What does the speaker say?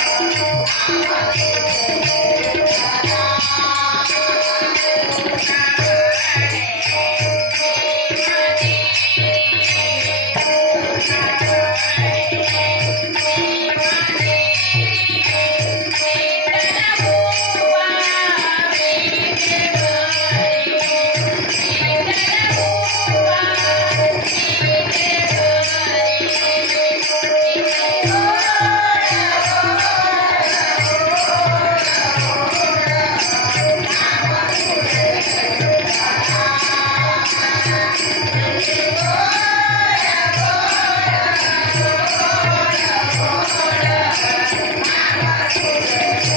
かわいい。Thank you.